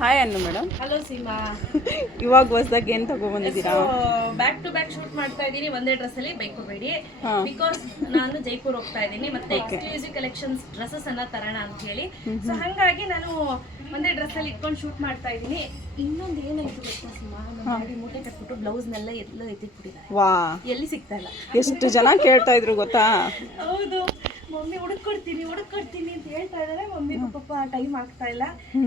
Hi ಅನ್ನು madam. Hello Seema. ಇವಾಗ ಹೊಸದಾಗಿ ಏನು ತಗೊಬಂದಿದ್ದೀರಾ? ಬ್ಯಾಕ್ ಟು ಬ್ಯಾಕ್ ಶೂಟ್ ಮಾಡ್ತಾ ಇದ್ದೀನಿ ಒಂದೇ ಡ್ರೆಸ್ ಅಲ್ಲಿ, ಬೈಕೋಬೇಡಿ. ಬಿಕಾಸ್ ನಾನು ಜೈಪುರ್ ಹೋಗ್ತಾ ಇದ್ದೀನಿ, ಮತ್ತೆ ಎಕ್ಸ್ಕ್ಲೂಸಿವ್ ಕಲೆಕ್ಷನ್ಸ್ ಡ್ರೆಸ್ಸಸ್ ಅನ್ನ ತರೋಣ ಅಂತ ಹೇಳಿ. ಸೊ ಹಂಗಾಗಿ ನಾನು ಒಂದೇ ಡ್ರೆಸ್ ಅಲ್ಲಿ ಇಟ್ಕೊಂಡು ಶೂಟ್ ಮಾಡ್ತಾ ಇದ್ದೀನಿ. ಇನ್ನೊಂದು ಏನಾಯ್ತು ಗೊತ್ತಾ ಸೀಮಾ, ಗಾಡಿ ಮೂಟೆ ಕಟ್ಬಿಟ್ಟು ಬ್ಲೌಸ್ನೆಲ್ಲ ಎತ್ತಿಟ್ಬಿಟ್ಟಿದ್ದಾರೆ. ವಾ, ಎಲ್ಲಿ ಸಿಗ್ತಾ ಇಲ್ಲ. ಎಷ್ಟು ಜನ ಕೇಳ್ತಾ ಇದ್ರು ಗೊತ್ತಾ? ಹೌದು, ಮಮ್ಮಿ ಹುಡುಕೊಡ್ತೀನಿ ಅಂತ ಹೇಳ್ತಾ ಇದ್ದಾರೆ. ಮಮ್ಮಿಗೂ ಪಾಪ ಟೈಮ್ ಆಗ್ತಾ ಇಲ್ಲ.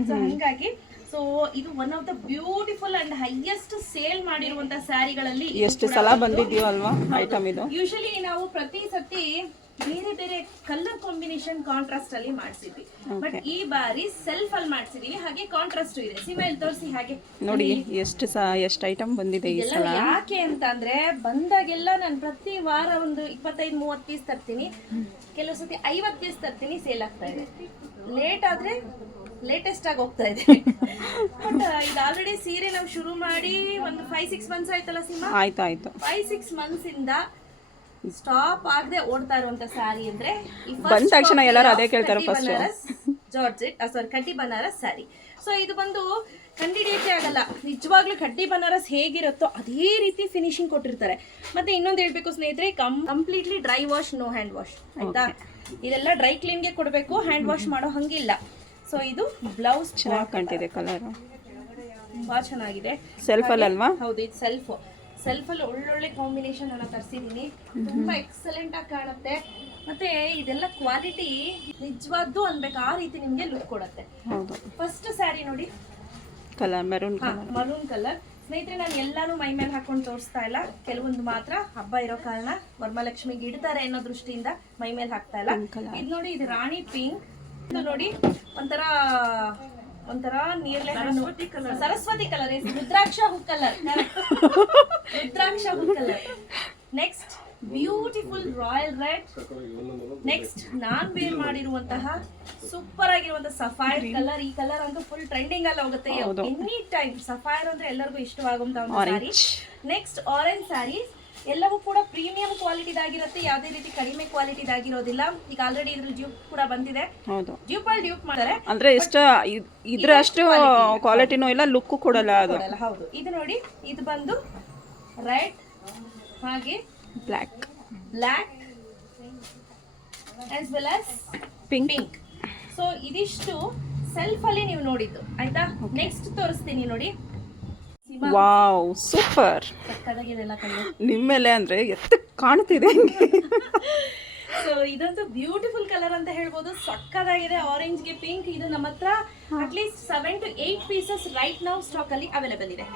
ಸೊ ಹಂಗಾಗಿ ಸೊ ಇದು one of the beautiful and highest sale ಮಾಡಿರುವಂತ ಸ್ಯಾರಿಗಳಲ್ಲಿ ಎಷ್ಟು ಸಲ ಬಂದಿದ್ಯೋ ಅಲ್ವಾ ಐಟಮ್ ಇದು. ಯೂಶಲಿ ನಾವು ಪ್ರತಿ ಸತಿ ಬೇರೆ ಬೇರೆ ಕಲರ್ ಕಾಂಬಿನೇಷನ್ ಕಾಂಟ್ರಾಸ್ಟ್ ಅಲ್ಲಿ ಮಾಡಿಸಿದ್ವಿ, ಬಟ್ ಈ ಬಾರಿ ಸೆಲ್ಫ್ ಅಲ್ಲಿ ಮಾಡಿಸಿದೀವಿ. ಹಾಗೆ ಕಾಂಟ್ರಾಸ್ಟ್ ಇದೆ. ಸಿಮೆಲ್ ತೋರಿಸಿ ಹಾಗೆ ನೋಡಿ ಎಷ್ಟು ಐಟಮ್ ಬಂದಿದೆ ಈ ಸಲ. ಯಾಕೆ ಅಂತ ಅಂದ್ರೆ ಬಂದಾಗೆಲ್ಲ ನಾನು ಪ್ರತಿ ವಾರ ಒಂದು 25-30 ಪೀಸ್ ತರ್ತೀನಿ, ಕೆಲವು ಸತಿ 50 ಪೀಸ್ ತರ್ತೀನಿ, ಸೇಲ್ ಆಗ್ತಾ ಇದೆ. ಲೇಟ್ ಆದ್ರೆ ಲೇಟೆಸ್ಟ್ ಆಗಿ ಹೋಗ್ತಾ ಇದೆ. ಬಟ್ ಇದು ಆಲ್ರೆಡಿ ಸೀರೆ ನಾವು ಶುರು ಮಾಡಿ ಒಂದು 5-6 ಮಂತ್ಸ್ ಆಯ್ತಲ್ಲ ಸೀಮಾ. ಆಯ್ತು 5-6 ಮಂತ್ಸ್ ಇಂದ ಸ್ಟಾಪ್ ಆಗದೆ ಓಡ್ತಾ ಇರುವಂತ ಸ್ಯಾರಿ ಅಂದ್ರೆ ಬಂದ ತಕ್ಷಣ ಎಲ್ಲರೂ ಅದೇ ಕೇಳ್ತಾರೆ ಫಸ್ಟ್. ಜಾರ್ಜೆಟ್ ಕಟ್ಟಿ ಬನಾರಸ್ ಸ್ಯಾರಿ. ಸೊ ಇದು ಬಂದು ಕಂಡಿಡಿಯಕ್ಕೆ ಆಗಲ್ಲ, ನಿಜವಾಗ್ಲೂ ಕಟ್ಟಿ ಬನಾರಸ್ ಹೇಗಿರುತ್ತೋ ಅದೇ ರೀತಿ ಫಿನಿಶಿಂಗ್ ಕೊಟ್ಟಿರ್ತಾರೆ. ಮತ್ತೆ ಇನ್ನೊಂದು ಹೇಳ್ಬೇಕು ಸ್ನೇಹಿತರೆ, completely dry wash, no hand wash ಆಯ್ತಾ. ಇದೆಲ್ಲ ಡ್ರೈ ಕ್ಲೀನ್ಗೆ ಕೊಡಬೇಕು, ಹ್ಯಾಂಡ್ ವಾಶ್ ಮಾಡೋ ಹಂಗಿಲ್ಲ. ಸೊ ಇದು ಬ್ಲೌಸ್ ಚೆನ್ನಾಗಿ ಕಾಣ್ತಿದೆ, ಕಲರ್ ತುಂಬಾ ಚೆನ್ನಾಗಿದೆ. ಸೆಲ್ಫ್ ಅಲ್ವಾ? ಹೌದು, ಇದು ಸೆಲ್ಫ್ ಅಲ್ಲಿ ಒಳ್ಳೊಳ್ಳೆ ಕಾಂಬಿನೇಷನ್ ಅನ್ನ ತರಿಸಿದೀನಿ. ತುಂಬಾ ಎಕ್ಸಲೆಂಟ್ ಆಗಿ ಕಾಣುತ್ತೆ. ಮತ್ತೆ ಇದೆಲ್ಲ ಕ್ವಾಲಿಟಿ ನಿಜವಾದ್ದು ಅನ್ಬೇಕು, ಆ ರೀತಿ ನಿಮ್ಗೆ ಲುಕ್ ಕೊಡುತ್ತೆ. ಫಸ್ಟ್ ಸ್ಯಾರಿ ನೋಡಿ, ಕಲರ್ ಮೆರೂನ್ ಕಲರ್. ಸ್ನೇಹಿತರೆ, ನಾನು ಎಲ್ಲಾನು ಮೈ ಮೇಲೆ ಹಾಕೊಂಡು ತೋರಿಸ್ತಾ ಇಲ್ಲ, ಕೆಲವೊಂದು ಮಾತ್ರ ಹಬ್ಬ ಇರೋ ಕಾರಣ ವರಮಹಾಲಕ್ಷ್ಮಿಗೆ ಇಡ್ತಾರೆ ಅನ್ನೋ ದೃಷ್ಟಿಯಿಂದ ಮೈ ಮೇಲೆ ಹಾಕ್ತಾ ಇಲ್ಲ. ಇದು ನೋಡಿ, ಇದು ರಾಣಿ ಪಿಂಕ್. ಇದು ನೋಡಿ ಒಂಥರ ನೀರ್ಲೆ ಸರಸ್ವತಿ ಕಲರ್, ರುದ್ರಾಕ್ಷ ಹೂ colour. Next beautiful royal red. Next ನಾನ್ ವೇರ್ ಮಾಡಿರುವಂತಹ ಸೂಪರ್ ಆಗಿರುವಂತಹ ಸಫೈರ್ ಕಲರ್. ಈ ಕಲರ್ ಅಂತೂ ಫುಲ್ ಟ್ರೆಂಡಿಂಗ್ ಅಲ್ಲಿ ಹೋಗುತ್ತೆ ಎನಿ ಟೈಮ್. ಸಫೈರ್ ಅಂದ್ರೆ ಎಲ್ಲರಿಗೂ ಇಷ್ಟವಾಗುವಂತ ಒಂದು ಸ್ಯಾರಿ. ನೆಕ್ಸ್ಟ್ ಆರೆಂಜ್ ಸ್ಯಾರೀಸ್, ಎಲ್ಲವೂ ಕೂಡ ಪ್ರೀಮಿಯಂ ಕ್ವಾಲಿಟಿದಾಗಿರುತ್ತೆ, ಯಾವುದೇ ರೀತಿ ಕಡಿಮೆ ಕ್ವಾಲಿಟಿದಾಗಿರೋದಿಲ್ಲ. ಈಗ ಆಲ್ರೆಡಿ ಇದ್ರ ಡ್ಯೂಪ್ ಕೂಡ ಬಂದಿದೆ. ಡ್ಯೂಪ್ ಮಾಡ್ತಾರೆ ಅಂದ್ರೆ ಇದ್ರ ಅಷ್ಟು ಕ್ವಾಲಿಟಿನೂ ಇಲ್ಲ, ಲುಕ್ ಕೊಡಲ್ಲ ಅದು. ಹೌದು, ಇದು ನೋಡಿ, ಇದು ಬಂದು ರೆಡ್, ಹಾಗೆ black as well as pink. So ಇದಿಷ್ಟು ಸೆಲ್ಫ್ ಅಲ್ಲಿ ನೀವು ನೋಡಿದ್ದು ಆಯ್ತಾ. ನೆಕ್ಸ್ಟ್ ತೋರಿಸ್ತೀನಿ ನೋಡಿ. Wow, super. ನಿಮ್ಮೇಲೆ ಅಂದ್ರೆ ಎತ್ತ ಕಾಣ್ತಿದೆ. ಸೊ ಇದಂತೂ ಬ್ಯೂಟಿಫುಲ್ ಕಲರ್ ಅಂತ ಹೇಳ್ಬೋದು, ಸಕ್ಕದಾಗಿದೆ. ಆರೆಂಜ್ಗೆ ಪಿಂಕ್. ಇದು ನಮ್ಮ ಹತ್ರ ಅಟ್ಲೀಸ್ಟ್ 7 to 8 ಪೀಸಸ್ ರೈಟ್ ನಾವು ಸ್ಟಾಕ್ ಅಲ್ಲಿ ಅವೈಲೇಬಲ್ ಇದೆ.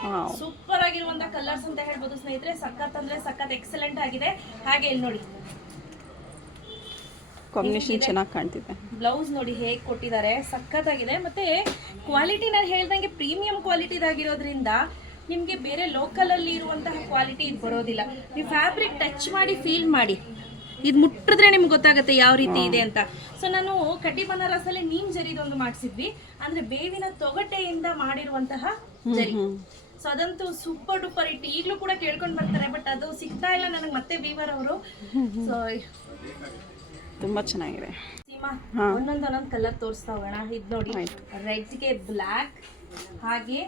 ಸೂಪರ್ ಆಗಿರುವಂತ ಕಲರ್ಸ್ ಅಂತ ಹೇಳ್ಬೋದು ಸ್ನೇಹಿತರೆ. ಸಖತ್ ಅಂದ್ರೆ ಸಖತ್ ಎಕ್ಸಲೆಂಟ್ ಆಗಿದೆ. ಹಾಗೆ ಇಲ್ಲಿ ನೋಡಿ, ಕಾಂಬಿನೇಷನ್ ಚೆನ್ನಾಗಿ ಕಾಣ್ತಿದೆ. ಬ್ಲೌಸ್ ನೋಡಿ ಹೇಗೆ ಕೊಟ್ಟಿದ್ದಾರೆ, ಸಖತ್ತಾಗಿದೆ. ಮತ್ತೆ ಕ್ವಾಲಿಟಿ ನಾನು ಹೇಳ್ದಂಗೆ ಪ್ರೀಮಿಯಂ ಕ್ವಾಲಿಟಿದಾಗಿರೋದ್ರಿಂದ ನಿಮಗೆ ಬೇರೆ ಲೋಕಲ್ ಅಲ್ಲಿ ಇರುವಂತಹ ಕ್ವಾಲಿಟಿ ಇದು ಬರೋದಿಲ್ಲ. ನೀವು ಫ್ಯಾಬ್ರಿಕ್ ಟಚ್ ಮಾಡಿ ಫೀಲ್ ಮಾಡಿ, ಇದು ಮುಟ್ಟಿದ್ರೆ ನಿಮ್ಗೆ ಗೊತ್ತಾಗುತ್ತೆ ಯಾವ ರೀತಿ ಇದೆ ಅಂತ. ಸೊ ನಾನು ಕಟ್ಟಿ ಬನಾರಸ್ ಅಲ್ಲಿ ನೀಮ್ ಜರಿದೊಂದು ಮಾಡಿಸಿದ್ವಿ, ಅಂದ್ರೆ ಬೇವಿನ ತೊಗಟೆಯಿಂದ ಮಾಡಿರುವಂತಹ ಜರಿ. ಸೊ ಅದಂತೂ ಸೂಪರ್ ಡೂಪರ್ ಇಟ್ಟು ಈಗಲೂ ಕೂಡ ಕೇಳ್ಕೊಂಡು ಬರ್ತಾರೆ, ಬಟ್ ಅದು ಸಿಗ್ತಾ ಇಲ್ಲ ನನಗೆ. ಮತ್ತೆ ವೀವರ್ ಅವರು. ಸೊ ತುಂಬಾ ಚೆನ್ನಾಗಿದೆ. ಸೀಮಾ, ಒಂದೊಂದು ಕಲರ್ ತೋರಿಸ್ತಾ ಹೋಗೋಣ. ಇದು ನೋಡಿ, ರೆಡ್ಗೆ ಬ್ಲ್ಯಾಕ್, ಹಾಗೆ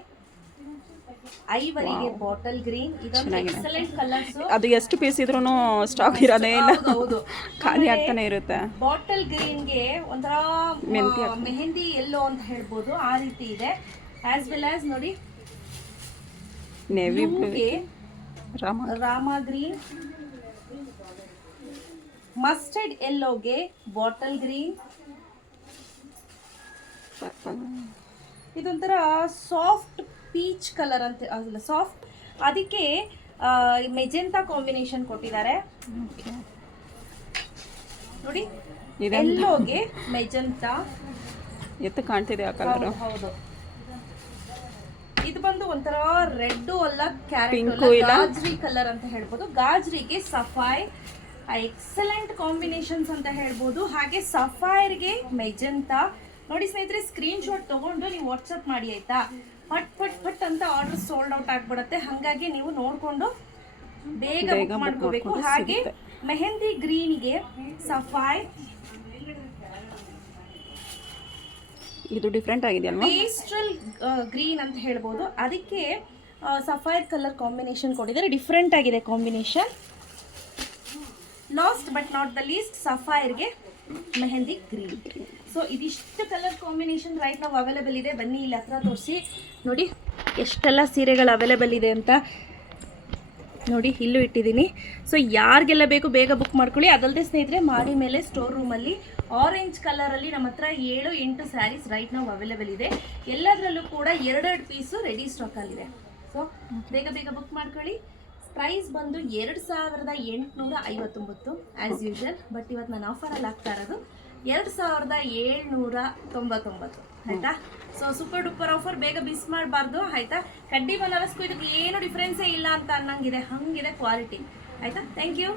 ಐವರಿಗೆ ಬಾಟಲ್ ಗ್ರೀನ್. ಇದೊಂದು ಎಕ್ಸಲೆಂಟ್ ಕಲರ್ಸ್. ಅದು ಎಷ್ಟು ಪೀಸ್ ಇದ್ರೂ ಸ್ಟಾಕ್ ಇರೋದೇ ಇಲ್ಲ, ಖಾಲಿ ಆಗ್ತಾನೆ ಇರುತ್ತೆ. ಬಾಟಲ್ ಗ್ರೀನ್ಗೆ ಒಂಥರ ಮೆಹಂದಿ ಎಲ್ಲೋ ಅಂತ ಹೇಳ್ಬೋದು, ಆ ರೀತಿ ಇದೆ. ಆಸ್ ವೆಲ್ ಆಸ್ ನೋಡಿ, ನೇವಿ ಬ್ಲೂಗೆ ರಾಮ ಗ್ರೀನ್, ಮಸ್ಟರ್ಡ್ ಎಲ್ಲೋಗೆ ಬಾಟಲ್ ಗ್ರೀನ್. ಇದೊಂಥರ ಸಾಫ್ಟ್ ಪೀಚ್ ಕಲರ್ ಅಂತ, ಅಲ್ಲ ಸಾಫ್ಟ್, ಅದಕ್ಕೆ ಮೆಜೆಂಟಾ ಕಾಂಬಿನೇಷನ್ ಕೊಟ್ಟಿದ್ದಾರೆ ನೋಡಿ. ಎಲ್ಲೋಗೆ ಮೆಜೆಂಟಾ ಎತ್ತು ಕಾಣ್ತಿದೆ ಆ ಕಲರ್. ಹೌದು, ಇದು ಬಂದು ಒಂಥರ ರೆಡ್ ಅಲ್ಲ, ಕ್ಯಾರೆಟ್ ಗಾಜ್ರಿ ಕಲರ್ ಅಂತ ಹೇಳ್ಬೋದು. ಗಾಜ್ರಿಗೆ ಸಫೈರ್, ಎಕ್ಸಲೆಂಟ್ ಕಾಂಬಿನೇಷನ್ಸ್ ಅಂತ ಹೇಳ್ಬೋದು. ಹಾಗೆ ಸಫೈರ್ಗೆ ಮೆಜೆಂಟಾ ನೋಡಿ ಸ್ನೇಹಿತರೆ. ಸ್ಕ್ರೀನ್ ಶಾಟ್ ತಗೊಂಡು ನೀವು ವಾಟ್ಸಪ್ ಮಾಡಿ ಆಯ್ತಾ. ಪಟ್ ಅಂತ ಆರ್ಡರ್ ಸೋಲ್ಡ್ ಔಟ್ ಆಗ್ಬಿಡುತ್ತೆ. ಹಾಗಾಗಿ ನೀವು ನೋಡ್ಕೊಂಡು ಬೇಗ ಬುಕ್ ಮಾಡ್ಕೋಬೇಕು. ಹಾಗೆ ಮೆಹಂದಿ ಗ್ರೀನ್ಗೆ ಸಫೈರ್, ಇದು ಡಿಫ್ರೆಂಟ್ ಆಗಿದೆಯಲ್ವಾ? ಪೇಸ್ಟ್ರಲ್ ಗ್ರೀನ್ ಅಂತ ಹೇಳ್ಬೋದು. ಅದಕ್ಕೆ ಸಫೈರ್ ಕಲರ್ ಕಾಂಬಿನೇಷನ್ ಕೊಟ್ಟಿದ್ದಾರೆ. ಡಿಫ್ರೆಂಟ್ ಆಗಿದೆ combination. Last but not the least ಸಫೈರ್ಗೆ ಮೆಹಂದಿ ಗ್ರೀನ್. ಸೊ ಇದಿಷ್ಟು ಕಲರ್ ಕಾಂಬಿನೇಷನ್ ರೈಟ್ ನಾವು ಅವೈಲೇಬಲ್ ಇದೆ. ಬನ್ನಿ ಇಲ್ಲಿ ಹತ್ರ ತೋರಿಸಿ ನೋಡಿ ಎಷ್ಟೆಲ್ಲ ಸೀರೆಗಳು ಅವೈಲೇಬಲ್ ಇದೆ ಅಂತ. ನೋಡಿ ಇಲ್ಲೂ ಇಟ್ಟಿದ್ದೀನಿ. ಸೊ ಯಾರಿಗೆಲ್ಲ ಬೇಕು ಬೇಗ ಬುಕ್ ಮಾಡ್ಕೊಳ್ಳಿ. ಅದಲ್ಲದೆ ಸ್ನೇಹಿತರೆ ಮಾಡಿ ಮೇಲೆ ಸ್ಟೋರ್ ರೂಮಲ್ಲಿ ಆರೆಂಜ್ ಕಲರಲ್ಲಿ ನಮ್ಮ ಹತ್ರ 7-8 ಸ್ಯಾರೀಸ್ ರೈಟ್ ನಾವು ಅವೈಲೇಬಲ್ ಇದೆ. ಎಲ್ಲದರಲ್ಲೂ ಕೂಡ 2 ಪೀಸು ರೆಡಿ ಸ್ಟಾಕಲ್ಲಿದೆ. ಸೊ ಬೇಗ ಬೇಗ ಬುಕ್ ಮಾಡ್ಕೊಳ್ಳಿ. ಪ್ರೈಸ್ ಬಂದು 2859 ಆ್ಯಸ್ ಯೂಶುವಲ್. ಬಟ್ ಇವತ್ತು ನಾನು ಆಫರಲ್ಲಿ ಆಗ್ತಾ ಇರೋದು 2799 ಆಯಿತಾ. ಸೊ ಸೂಪರ್ ಡೂಪರ್ ಆಫರ್, ಬೇಗ ಮಿಸ್ ಮಾಡಬಾರ್ದು ಆಯಿತಾ. ಕಡ್ಡಿ ಬನಾರಸ್ಗೂ ಇದಕ್ಕೆ ಏನು ಡಿಫ್ರೆನ್ಸೇ ಇಲ್ಲ ಅಂತ ಅನ್ನಂಗಿದೆ, ಹಂಗಿದೆ ಕ್ವಾಲಿಟಿ ಆಯಿತಾ. Thank you.